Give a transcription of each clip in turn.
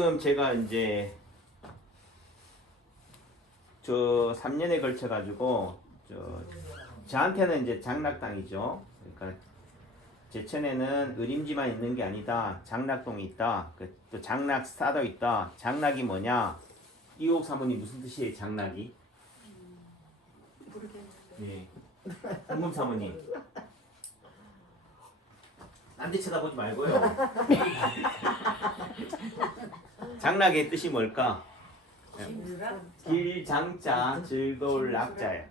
지금 제가 이제 저 3년에 걸쳐 가지고 저한테는 이제 장락당이죠. 그러니까 제천에는 의림지만 있는 게 아니다. 장락동이 있다. 또 장락사도 있다. 장락이 뭐냐? 이옥 사모님 무슨 뜻이에요? 장락이? 모르겠는데. 네. 홍금 사모님. 딴 데 쳐다보지 말고요. 장락의 뜻이 뭘까? 길장자 즐거울 낙자예요.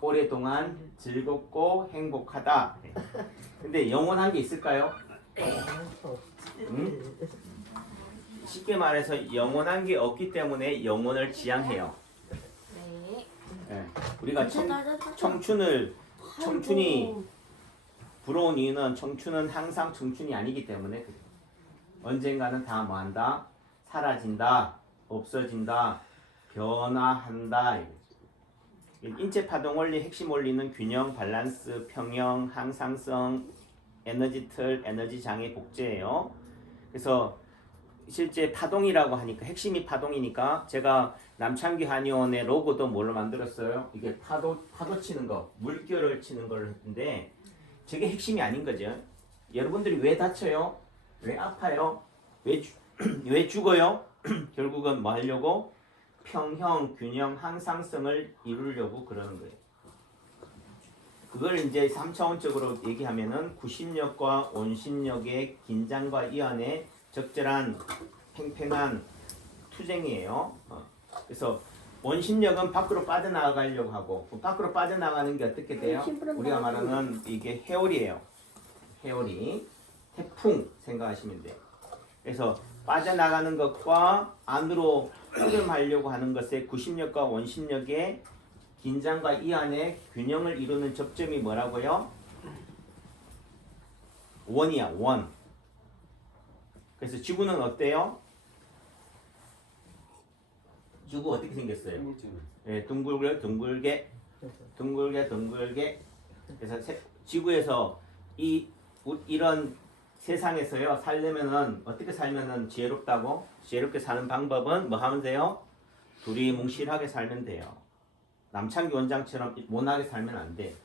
오랫동안 즐겁고 행복하다. 근데 영원한 게 있을까요? 응? 쉽게 말해서 영원한 게 없기 때문에 영원을 지향해요. 네. 네. 우리가 청춘이 부러운 이유는 청춘은 항상 청춘이 아니기 때문에 그래요. 언젠가는 다 뭐한다? 사라진다, 없어진다, 변화한다. 인체 파동 원리 핵심 원리는 균형, 밸런스, 평형, 항상성, 에너지 틀, 에너지 장애 복제예요. 그래서 실제 파동이라고 하니까 핵심이 파동이니까 제가 남창기 한의원의 로고도 뭘로 만들었어요? 이게 파도 치는 거, 물결을 치는 걸 했는데 저게 핵심이 아닌 거죠. 여러분들이 왜 다쳐요? 왜 아파요? 왜 죽어요? 결국은 뭐 하려고? 평형, 균형, 항상성을 이루려고 그러는 거예요. 그걸 이제 3차원적으로 얘기하면은 구심력과 온심력의 긴장과 이완의 적절한 팽팽한 투쟁이에요. 그래서 원심력은 밖으로 빠져나가려고 하고 밖으로 빠져나가는 게 어떻게 돼요? 우리가 말하는 이게 해오리예요. 해오리, 태풍 생각하시면 돼요. 그래서 빠져나가는 것과 안으로 흐름하려고 하는 것의 구심력과 원심력의 긴장과 이완의 균형을 이루는 접점이 뭐라고요? 원이야, 원. 그래서 지구는 어때요? 지구 어떻게 생겼어요? 네, 둥글게. 그래서 지구에서 이런 세상에서요 살려면은 어떻게 살면은 지혜롭다고? 지혜롭게 사는 방법은 뭐 하면 돼요? 둘이 뭉실하게 살면 돼요. 남창기 원장처럼 못나게 살면 안 돼.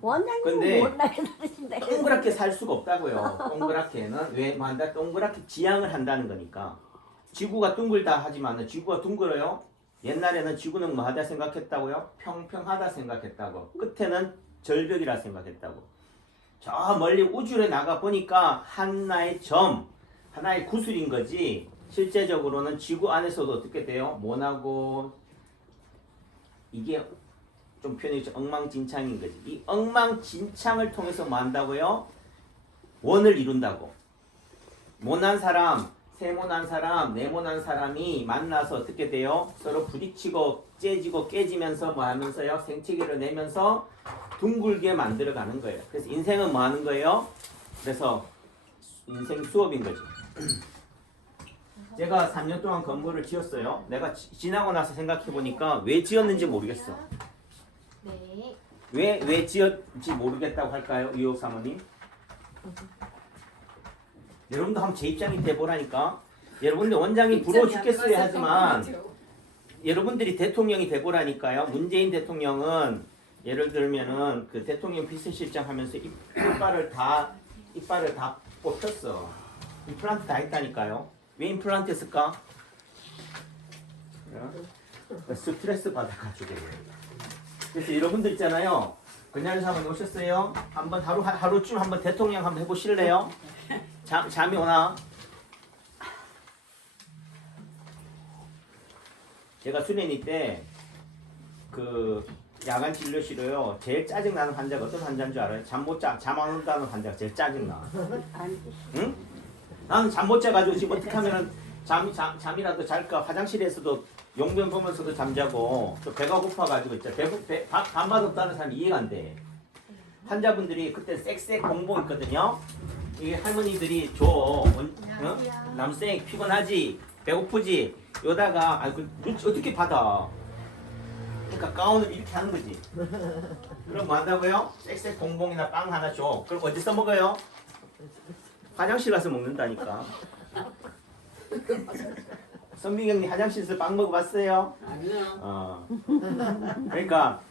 원장님 못나게 살신다. 동그랗게 살 수가 없다고요. 동그랗게는 왜 한다? 동그랗게 지향을 한다는 거니까. 지구가 둥글다 하지만은 지구가 둥글어요. 옛날에는 지구는 뭐 하다 생각했다고요? 평평하다 생각했다고. 끝에는 절벽이라 생각했다고. 저 멀리 우주에 나가 보니까 하나의 점, 하나의 구슬인 거지. 실제적으로는 지구 안에서도 어떻게 돼요? 모나고 이게 좀 표현이 엉망진창인 거지. 이 엉망진창을 통해서 뭐 한다고요? 원을 이룬다고. 모난 사람, 세모난 사람, 네모난 사람이 만나서 어떻게 돼요? 서로 부딪히고 째지고 깨지면서 뭐 하면서요? 생태계를 내면서 둥글게 만들어가는 거예요. 그래서 인생은 뭐 하는 거예요? 그래서 인생 수업인 거지. 제가 3년 동안 건물을 지었어요. 내가 지나고 나서 생각해보니까 왜 지었는지 모르겠어. 네. 왜 지었는지 모르겠다고 할까요? 이호 사모님? 여러분도 한번 제 입장이 돼보라니까. 여러분들 원장이 부러워 죽겠어야 하지만 여러분들이 대통령이 돼보라니까요. 문재인 대통령은 예를 들면은 그 대통령 비서실장 하면서 이빨을 다 뽑혔어. 임플란트 다 했다니까요. 왜 임플란트 했을까? 스트레스 받아가지고. 그래서 여러분들 있잖아요. 그냥 한번 오셨어요? 한번 하루쯤 한번 대통령 한번 해보실래요? 잠이 오나? 제가 수련회 때 그 야간 진료실로요. 제일 짜증 나는 환자가 어떤 환자인 줄 알아요? 잠 안 온다는 환자가 제일 짜증 나. 응? 나는 잠 못 자가지고 지금 어떻게 하면은 잠이라도 잘까? 화장실에서도 용변 보면서도 잠자고 또 배가 고파가지고 진짜 밥 맛없다는 사람이 이해가 안 돼. 환자분들이 그때 쌕쌕 공복 있거든요. 이게 할머니들이 줘. 응? 남생 피곤하지? 배고프지? 요다가 어떻게 받아? 그러니까 가운을 이렇게 하는 거지. 그럼 뭐 한다고요? 쌕쌕 공봉이나 빵 하나 줘. 그럼 어디서 먹어요? 화장실 가서 먹는다니까. 선미경님 화장실에서 빵 먹어봤어요? 아니요. 그러니까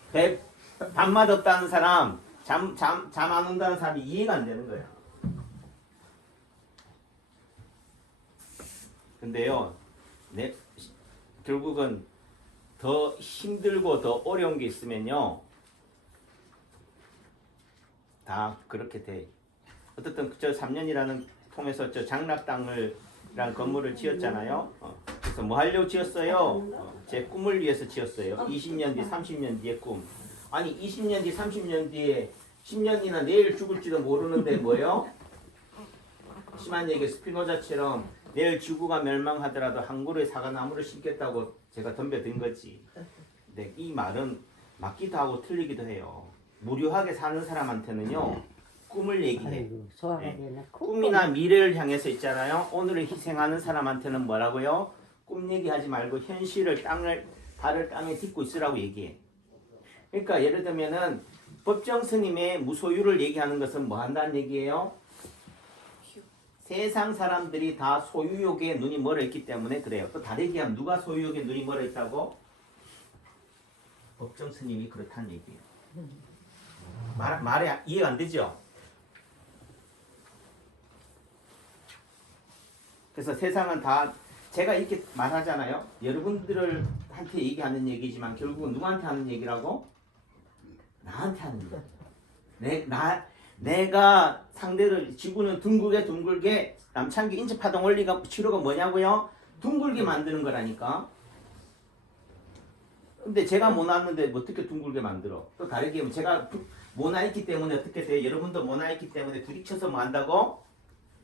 밥맛 없다는 사람, 잠 안 온다는 사람이 이해가 안 되는 거예요. 근데요, 결국은 더 힘들고 더 어려운 게 있으면요, 다 그렇게 돼. 어쨌든 저 3년이라는 통해서 저 장락당을라는 건물을 지었잖아요. 그래서 뭐 하려고 지었어요? 제 꿈을 위해서 지었어요. 20년 뒤, 30년 뒤의 꿈. 아니 20년 뒤, 30년 뒤에 10년이나 내일 죽을지도 모르는데 뭐예요? 심한 얘기 스피노자처럼 내일 지구가 멸망하더라도 한 그루의 사과나무를 심겠다고 제가 덤벼든 거지. 근데 이 말은 맞기도 하고 틀리기도 해요. 무료하게 사는 사람한테는요, 꿈을 얘기해. 네. 꿈이나 미래를 향해서 있잖아요. 오늘을 희생하는 사람한테는 뭐라고요? 꿈 얘기하지 말고 현실을 발을 땅에 딛고 있으라고 얘기해. 그러니까 예를 들면은 법정 스님의 무소유를 얘기하는 것은 뭐 한다는 얘기예요? 세상 사람들이 다 소유욕에 눈이 멀어 있기 때문에 그래요. 또 다르게 하면 누가 소유욕에 눈이 멀어 있다고? 법정 스님이 그렇다는 얘기예요. 말이 이해가 안 되죠? 그래서 세상은 다 제가 이렇게 말하잖아요. 여러분들한테 얘기하는 얘기지만 결국은 누구한테 하는 얘기라고? 나한테 하는 얘기. 내가 상대를 지구는 둥글게 남창기 인체파동 원리가 치료가 뭐냐고요? 둥글게 만드는 거라니까. 근데 제가 모나는데 어떻게 둥글게 만들어? 또 다르게 하면 제가 모나있기 때문에 어떻게 돼요? 여러분도 모나있기 때문에 부딪혀서 뭐 한다고?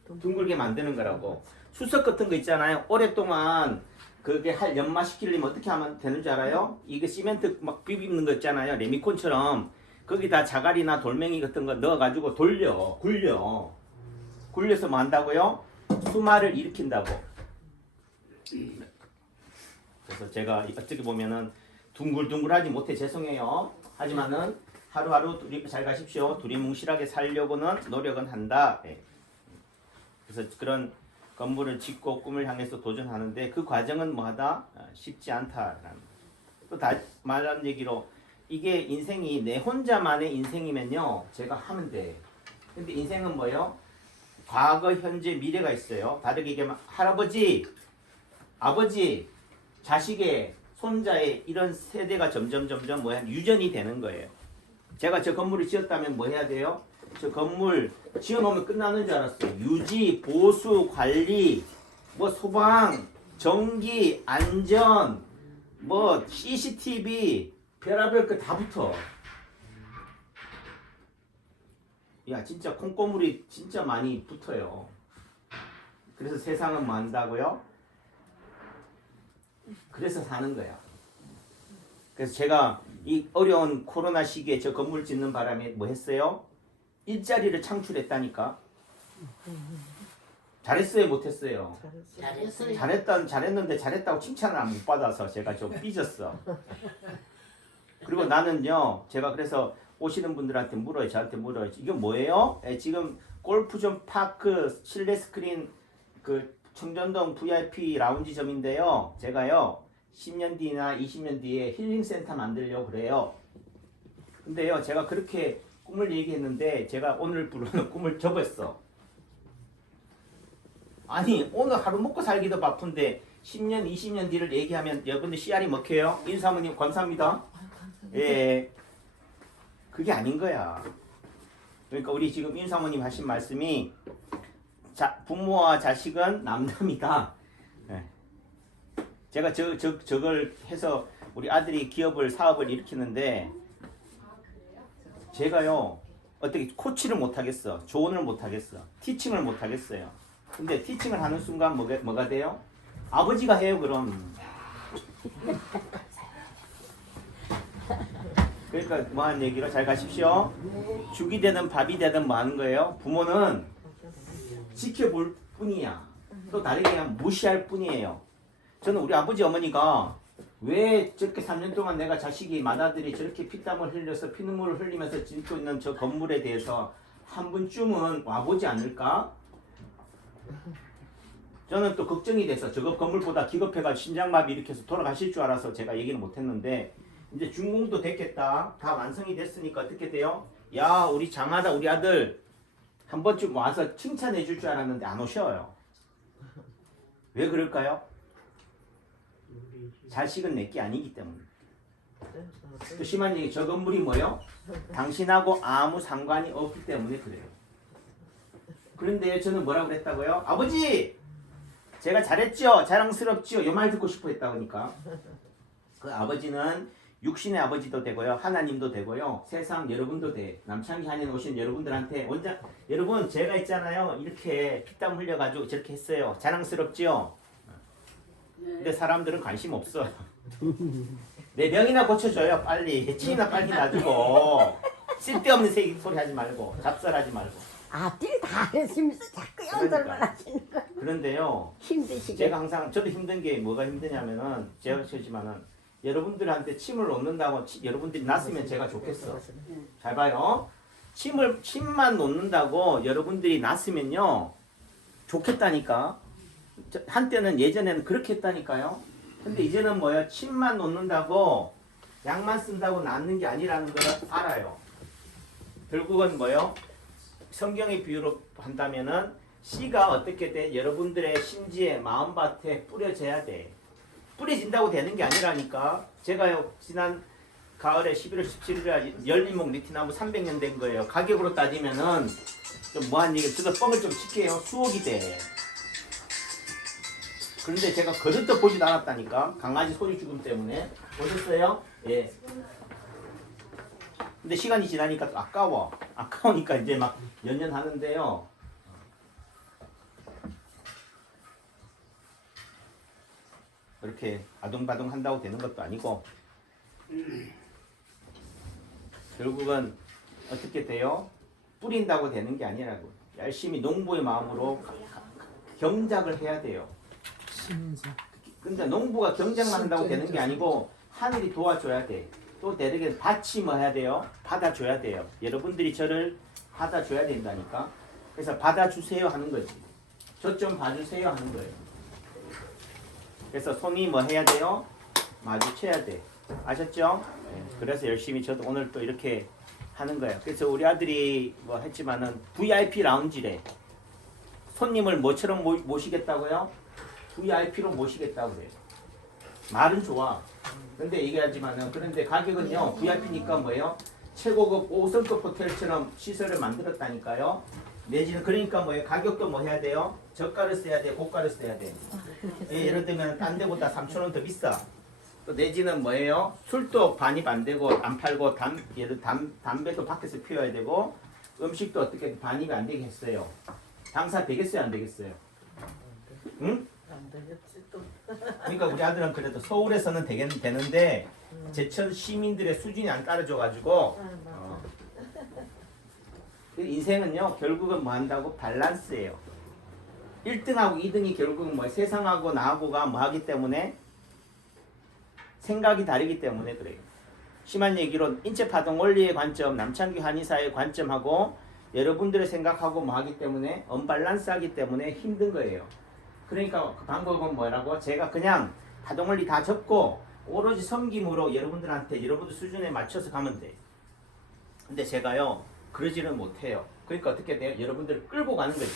둥글게 만드는 거라고. 수석 같은 거 있잖아요. 오랫동안 그게 연마시키려면 어떻게 하면 되는 줄 알아요? 이게 시멘트 막 비비는 거 있잖아요. 레미콘처럼 거기다 자갈이나 돌멩이 같은 거 넣어가지고 굴려서 뭐 한다고요? 수마를 일으킨다고. 그래서 제가 어떻게 보면은 둥글둥글하지 못해 죄송해요. 하지만은 하루하루 잘 가십시오. 두리뭉실하게 살려고는 노력은 한다. 네. 그래서 그런 건물을 짓고 꿈을 향해서 도전하는데 그 과정은 뭐하다? 쉽지 않다라는. 또 말한 얘기로 이게 인생이 내 혼자만의 인생이면요 제가 하면 돼. 근데 인생은 뭐예요? 과거, 현재, 미래가 있어요. 다르게 얘기하면 할아버지, 아버지, 자식의, 손자의 이런 세대가 점점 뭐야 유전이 되는 거예요. 제가 저 건물을 지었다면 뭐 해야 돼요? 저 건물 지어놓으면 끝나는 줄 알았어요. 유지, 보수, 관리, 뭐 소방, 전기, 안전, 뭐 CCTV, 별의별 거 다 붙어. 야 진짜 콩고물이 진짜 많이 붙어요. 그래서 세상은 뭐 한다고요? 그래서 사는 거야. 그래서 제가 이 어려운 코로나 시기에 저 건물 짓는 바람에 뭐 했어요? 일자리를 창출했다니까. 잘했어요, 못했어요? 잘했어요. 잘했는데 잘했다고 칭찬을 못 받아서 제가 좀 삐졌어. 그리고 나는요, 제가 그래서 오시는 분들한테 물어요, 저한테 물어요. 이게 뭐예요? 지금 골프존 파크 실내 스크린 그 청전동 VIP 라운지점인데요. 제가요, 10년 뒤나 20년 뒤에 힐링센터 만들려고 그래요. 근데요, 제가 그렇게 꿈을 얘기했는데 제가 오늘 부르는 꿈을 접었어. 아니 오늘 하루 먹고 살기도 바쁜데 10년 20년 뒤를 얘기하면 여러분들 씨알이 먹혀요? 인사모님 감사합니다. 예, 그게 아닌 거야. 그러니까 우리 지금 인사모님 하신 말씀이 부모와 자식은 남남이다. 예. 제가 저걸 해서 우리 아들이 기업을 사업을 일으키는데 제가요 어떻게 코치를 못하겠어, 조언을 못하겠어, 티칭을 못하겠어요. 근데 티칭을 하는 순간 뭐가 돼요? 아버지가 해요 그럼. 그러니까 뭐 하는 얘기로 잘 가십시오. 죽이 되든 밥이 되든 뭐 하는 거예요? 부모는 지켜볼 뿐이야. 또 다르게 하면 무시할 뿐이에요. 저는 우리 아버지 어머니가 왜 저렇게 3년 동안 내가 자식이 맏아들이 저렇게 피땀을 흘려서 피눈물을 흘리면서 짓고 있는 저 건물에 대해서 한 번쯤은 와보지 않을까? 저는 또 걱정이 돼서 저거 건물보다 기겁해가 심장마비 일으켜서 돌아가실 줄 알아서 제가 얘기는 못했는데 이제 준공도 됐겠다. 다 완성이 됐으니까 어떻게 돼요? 야 우리 장하다 우리 아들 한 번쯤 와서 칭찬해 줄 줄 알았는데 안 오셔요. 왜 그럴까요? 자식은 내게 아니기 때문에. 또 심한 얘기 저 건물이 뭐요? 당신하고 아무 상관이 없기 때문에 그래요. 그런데 저는 뭐라고 그랬다고요? 아버지! 제가 잘했죠? 자랑스럽죠? 이 말 듣고 싶어 했다 보니까 그 아버지는 육신의 아버지도 되고요. 하나님도 되고요. 세상 여러분도 돼. 남창기 한인 오신 여러분들한테 원장 여러분 제가 있잖아요. 이렇게 피땀 흘려가지고 저렇게 했어요. 자랑스럽죠? 근데 사람들은 관심 없어요. 내 병이나 고쳐줘요. 빨리. 치이나 빨리 놔주고 쓸데없는 소리 하지 말고 잡설하지 말고. 앞뒤를 다 했으면서 자꾸 연설만 하시는 거 그런데요. 힘드시게. 제가 항상 저도 힘든 게 뭐가 힘드냐면은 제가 그렇지만은 여러분들한테 침을 놓는다고 여러분들이 났으면 제가 좋겠어. 잘 봐요. 침만 놓는다고 여러분들이 났으면요 좋겠다니까. 한때는 예전에는 그렇게 했다니까요. 근데 이제는 뭐야? 침만 놓는다고 약만 쓴다고 낫는 게 아니라는 걸 알아요. 결국은 뭐요? 성경의 비유로 한다면은 씨가 어떻게 돼? 여러분들의 심지에 마음밭에 뿌려져야 돼. 뿌려진다고 되는 게 아니라니까. 제가요 지난 가을에 11월 17일에 열린목 리티나무 300년 된 거예요. 가격으로 따지면은 좀 뭐한 얘기 저도 뻥을 좀 칠게요. 수억이 돼. 그런데 제가 거듭도 보지도 않았다니까. 강아지 소리 죽음 때문에. 보셨어요? 예. 근데 시간이 지나니까 또 아까워. 아까우니까 이제 막 연연하는데요. 그렇게 아둥바둥 한다고 되는 것도 아니고 결국은 어떻게 돼요? 뿌린다고 되는 게 아니라고. 열심히 농부의 마음으로 경작을 해야 돼요. 근데 농부가 경작만 한다고 되는 게 아니고 하늘이 도와줘야 돼. 또 대르게 밭이 뭐 해야 돼요? 받아줘야 돼요. 여러분들이 저를 받아줘야 된다니까. 그래서 받아주세요 하는 거지. 저 좀 봐주세요 하는 거예요. 그래서 손이 뭐 해야 돼요? 마주쳐야 돼. 아셨죠? 네. 그래서 열심히 저도 오늘 또 이렇게 하는 거예요. 그래서 우리 아들이 뭐 했지만은 VIP 라운지래. 손님을 뭐처럼 모시겠다고요? VIP로 모시겠다고 그래요. 말은 좋아. 근데 얘기하지만은 그런데 가격은요 VIP니까 뭐예요? 최고급 5성급 호텔처럼 시설을 만들었다니까요. 내지는 그러니까 뭐예요? 가격도 뭐 해야 돼요? 저가를 써야 돼, 고가를 써야 돼. 예, 예를 들면 딴 데보다 3,000원 더 비싸. 또 내지는 뭐예요? 술도 반입 안 되고 안 팔고 담배도 밖에서 피워야 되고 음식도 어떻게 반입이 안 되게 했어요. 장사 되겠어요, 안 되겠어요? 응? 안 되겠지 또. 그러니까 우리 아들은 그래도 서울에서는 되는데 제천 시민들의 수준이 안 따라줘가지고 인생은요 결국은 뭐 한다고 밸런스예요. 1등하고 2등이 결국은 뭐 세상하고 나하고가 뭐 하기 때문에 생각이 다르기 때문에 그래요. 심한 얘기로 인체파동 원리의 관점, 남창규 한의사의 관점하고 여러분들의 생각하고 뭐 하기 때문에 언밸런스 하기 때문에 힘든 거예요. 그러니까 그 방법은 뭐라고? 제가 그냥 파동원리 다 접고 오로지 섬김으로 여러분들한테 여러분들 수준에 맞춰서 가면 돼. 근데 제가요 그러지는 못해요. 그러니까 어떻게 돼요? 여러분들을 끌고 가는 거지.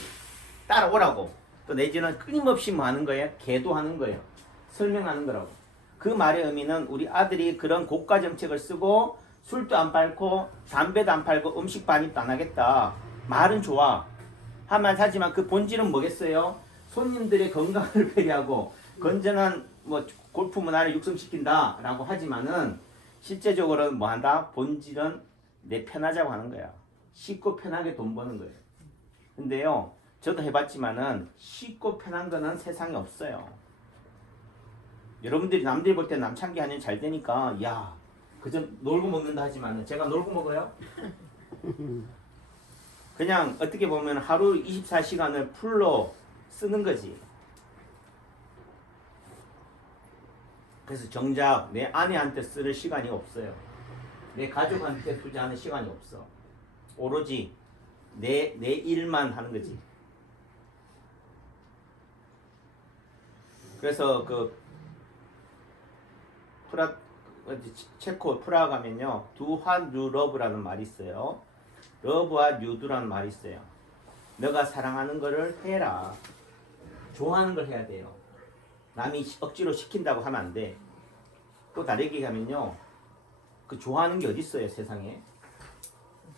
따라오라고. 또 내지는 끊임없이 뭐 하는 거예요? 계도하는 거예요. 설명하는 거라고. 그 말의 의미는 우리 아들이 그런 고가 정책을 쓰고 술도 안 팔고 담배도 안 팔고 음식 반입도 안 하겠다. 말은 좋아. 하지만 그 본질은 뭐겠어요? 손님들의 건강을 배려하고 건전한 뭐 골프 문화를 육성시킨다라고 하지만은 실제적으로는 뭐 한다? 본질은 내 편하자고 하는 거야. 쉽고 편하게 돈 버는 거예요. 근데요, 저도 해봤지만은 쉽고 편한 거는 세상에 없어요. 여러분들이 남들이 볼 때 남창기 한일 잘 되니까 야, 그저 놀고 먹는다 하지만은 제가 놀고 먹어요? 그냥 어떻게 보면 하루 24시간을 풀로 쓰는 거지. 그래서 정작 내 아내한테 쓸 시간이 없어요. 내 가족한테 투자하는 시간이 없어. 오로지 내 일만 하는 거지. 그래서 그 체코 프라하 가면요, 두하뉴러브라는 말이 있어요. 러브와 뉴드라는 말이 있어요. 너가 사랑하는 거를 해라. 좋아하는 걸 해야 돼요. 남이 억지로 시킨다고 하면 안 돼. 또 다르게 가면요, 그 좋아하는 게 어디 있어요, 세상에?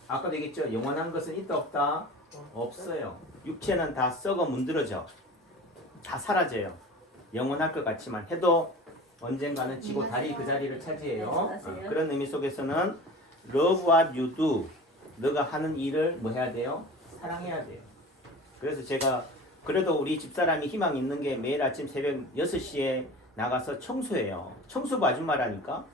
아까도 얘기했죠. 영원한 것은 있다 없다? 없어요. 육체는 다 썩어 문드러져. 다 사라져요. 영원할 것 같지만 해도 언젠가는 지고 달이 그 자리를 차지해요. 그런 의미 속에서는 러브와 뉴드, 너가 하는 일을 뭐 해야 돼요? 사랑해야 돼요. 그래서 제가 그래도 우리 집사람이 희망 있는 게 매일 아침 새벽 6시에 나가서 청소해요. 청소부 아줌마라니까.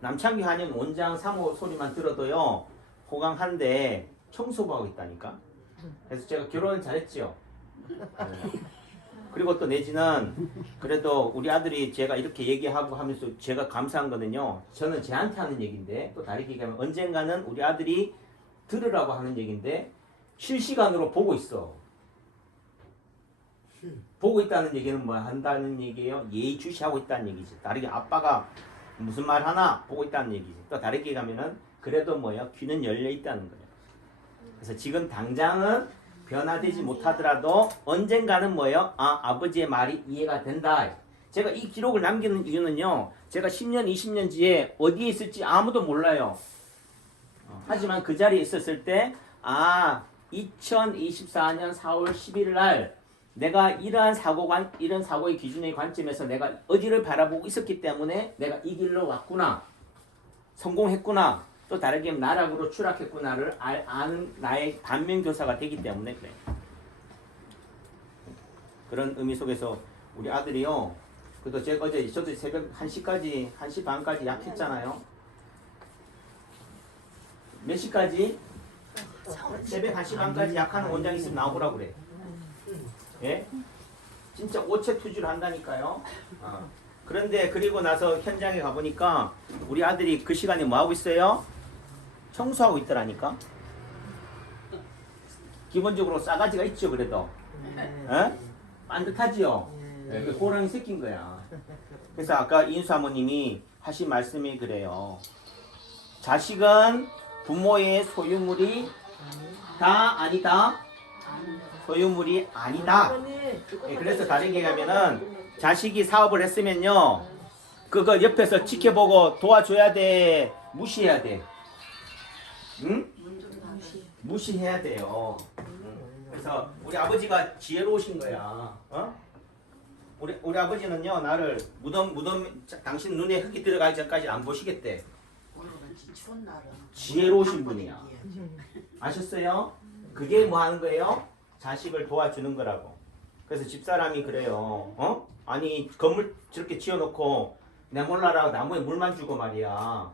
남창기 한인 원장 3호 소리만 들어도요, 호강한데 청소부하고 있다니까. 그래서 제가 결혼을 잘했죠. 그리고 또 내지는 그래도 우리 아들이 제가 이렇게 얘기하고 하면서 제가 감사한 거는요, 저는 쟤한테 하는 얘기인데 또 다르게 얘기하면 언젠가는 우리 아들이 들으라고 하는 얘기인데 실시간으로 보고 있어. 보고 있다는 얘기는 뭐 한다는 얘기예요? 예의주시하고 있다는 얘기지. 다르게 아빠가 무슨 말 하나 보고 있다는 얘기지. 또 다르게 가면은 그래도 뭐예요? 귀는 열려 있다는 거예요. 그래서 지금 당장은 변화되지 못하더라도 언젠가는 뭐예요? 아, 아버지의 말이 이해가 된다. 제가 이 기록을 남기는 이유는요, 제가 10년, 20년 뒤에 어디에 있을지 아무도 몰라요. 하지만 그 자리에 있었을 때, 아, 2024년 4월 11일 날 내가 이러한 이런 사고의 기준의 관점에서 내가 어디를 바라보고 있었기 때문에 내가 이 길로 왔구나. 성공했구나. 또 다르게 나락으로 추락했구나를 아는 나의 반면교사가 되기 때문에 그래. 그런 의미 속에서 우리 아들이요, 그래도 제가 어제 저도 새벽 1시까지 1시 반까지 약했잖아요. 몇 시까지? 새벽 1시 반까지 약하는 원장 있으면 나오라고 그래. 예? 진짜 오체투지를 한다니까요. 그런데 그리고 나서 현장에 가보니까 우리 아들이 그 시간에 뭐 하고 있어요? 청소하고 있더라니까. 기본적으로 싸가지가 있죠, 그래도. 예? 반듯하지요. 예, 그 호랑이 새낀 거야. 그래서 아까 인수 사모님이 하신 말씀이 그래요. 자식은 부모의 소유물이 다 아니다. 소유물이 아니다. 예, 그래서 다르게 가면은 자식이 사업을 했으면요, 그거 옆에서 지켜보고 도와줘야 돼. 무시해야 돼. 응? 무시해야 돼요. 그래서 우리 아버지가 지혜로우신 거야. 어? 우리 아버지는요, 나를 무덤 당신 눈에 흙이 들어가기 전까지 안 보시겠대. 지혜로우신 분이야. 아셨어요? 그게 뭐 하는 거예요? 자식을 도와주는 거라고. 그래서 집사람이 그래요. 어? 아니 건물 저렇게 지어놓고 내 몰라라 나무에 물만 주고 말이야.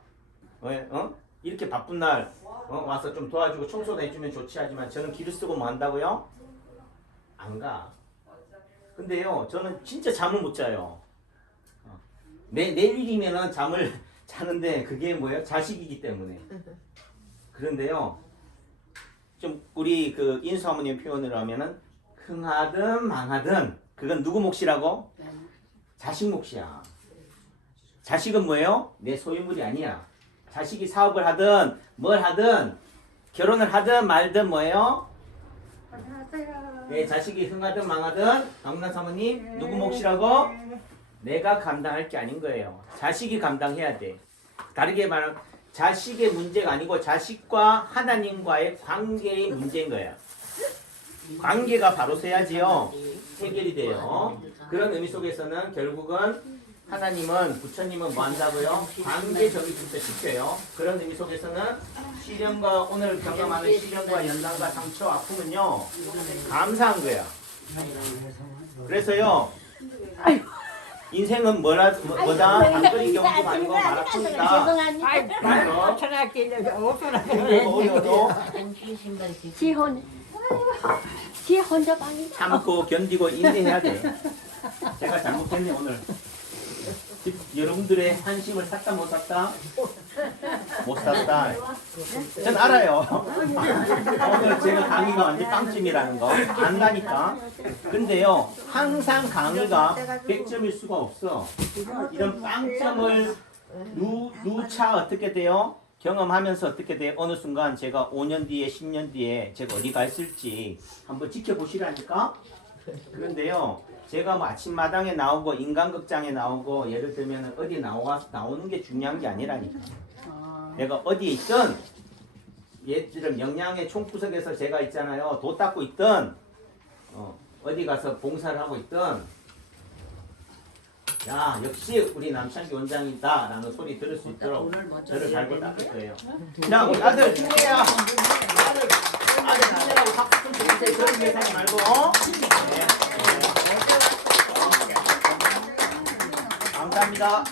어? 이렇게 바쁜 날 와서 좀 도와주고 청소도 해주면 좋지 하지만 저는 길을 쓰고 뭐 한다고요? 안 가. 근데요, 저는 진짜 잠을 못 자요. 내일이면은 잠을 자는데 그게 뭐예요? 자식이기 때문에. 그런데요, 좀 우리 그 인수 어머님 표현으로 하면은 흥하든 망하든 그건 누구 몫이라고? 자식 몫이야. 자식은 뭐예요? 내 소유물이 아니야. 자식이 사업을 하든 뭘 하든 결혼을 하든 말든 뭐예요? 네, 자식이 흥하든 망하든 강문아 사모님 누구 몫이라고? 내가 감당할 게 아닌 거예요. 자식이 감당해야 돼. 다르게 말하면 자식의 문제가 아니고 자식과 하나님과의 관계의 문제인 거야. 관계가 바로 서야지요, 해결이 돼요. 그런 의미 속에서는 결국은 하나님은, 부처님은 뭐 한다고요? 관계적이부터 지켜요. 그런 의미 속에서는 시련과 오늘 경험하는 시련과 연단과 상처, 아픔은요, 감사한 거야. 그래서요, 인생은 뭐다? 단거리 경주가 아니고 마라톤이다. 어려도 지 혼자 방이 참고 견디고 인내해야 돼. 제가 잘못했네 오늘. 여러분들의 한심을 샀다 못 샀다? 못 샀다. 전 알아요. 오늘 제가 강의가 완전 빵점이라는 거 안다니까. 근데요, 항상 강의가 100점일 수가 없어. 이런 빵점을 누차 어떻게 돼요? 경험하면서 어떻게 돼요? 어느 순간 제가 5년 뒤에 10년 뒤에 제가 어디 가 있을지 한번 지켜보시라니까. 그런데요, 제가 뭐 아침마당에 나오고 인간극장에 나오고 예를 들면 어디 나오는 게 중요한 게 아니라니까. 내가 어디에 있든 예를 영양의 총구석에서 제가 있잖아요. 도 닦고 있든 어디 가서 봉사를 하고 있든 야 역시 우리 남창기 원장이다 라는 소리 들을 수 있도록 저를 갈고 닦을 거예요. 자 우리 아들 힘내요. 아들 힘내라고 박수 좀 주세요. 그런 게 하지 말고 네. 감사합니다.